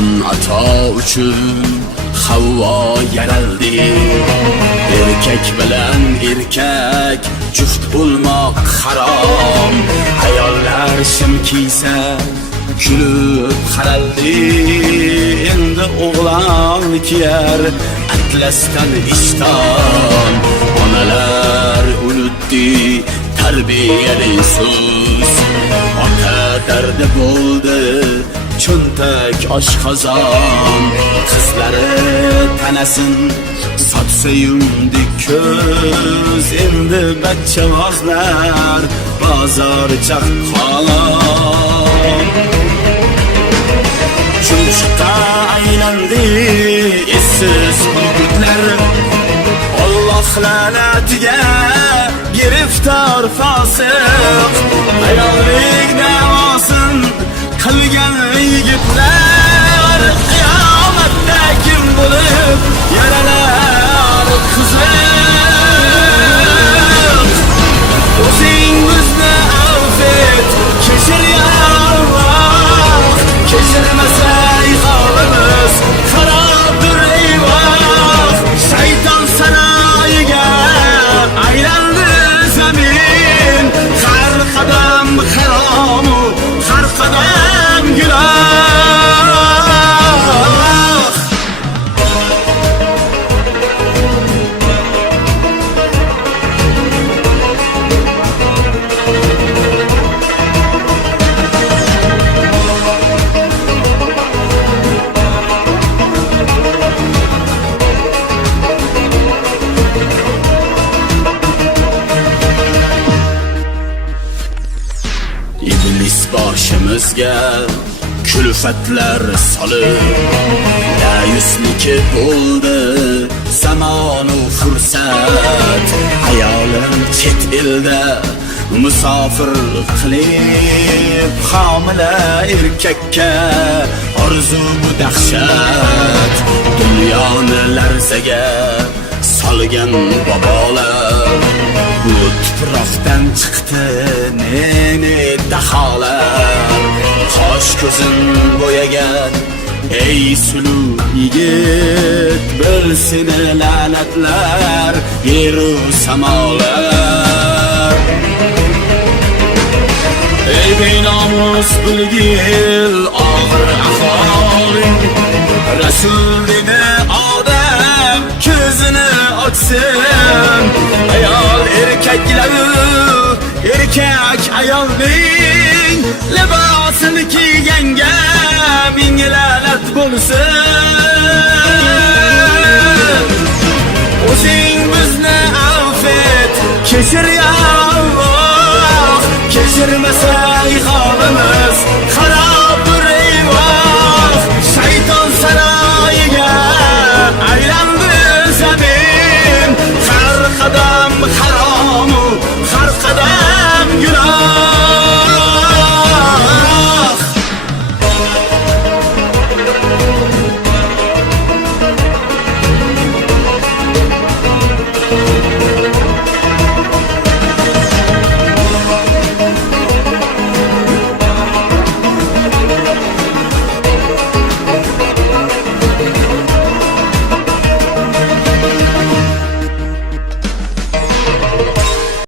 Adam ato uchun Havvo yaraldi. Erkak bilan erkak juft bo'lmoq harom. Ayollar shim kiysa kulib qaraldi. Endi o'g'lon kiyar atlasdan ishton. Onalar unutdi tarbiyali so'z. Ota dardi bo'ldi cho'ntak oshqozon. Qizlari tanasin sotsa yumdi ko'z. Endi bachchavozlar bozor chaqqon. Chumchuqqa aylandi essiz yigitlar. Alloh la'natiga giriftor fosiq. Ayollik da'vosin qilgan yigitlar. Qiyomatda kim bo'lib yaralar qiziq. O'zingizni affet, kechir ya Alloh. Kechirmasa holimiz xarobdir eyvoh. Shayton saroyiga aylandi zamin. Har qadam haromu har qadam gunoh. Iblis boshimizga kulfatlar solib, layusniki bo'ldi zamonu fursat. Ayolim chet elda musofir qilib, homila erkakka orzu bu dahshat. Dunyoni larzaga solgan bobolar bu tuproqdan chiqdi ne daholar. Qosh ko'zin bo'yagan ey suluv yigit, bilsin la'natlar yeru samolar. Ey benomus bilgil og'ir ahvoling. Rasul dedi odam ko'zini ochsin. Ayol erkaklari erkak ayolning libosini kiyganga ming la'nat bo'lsin.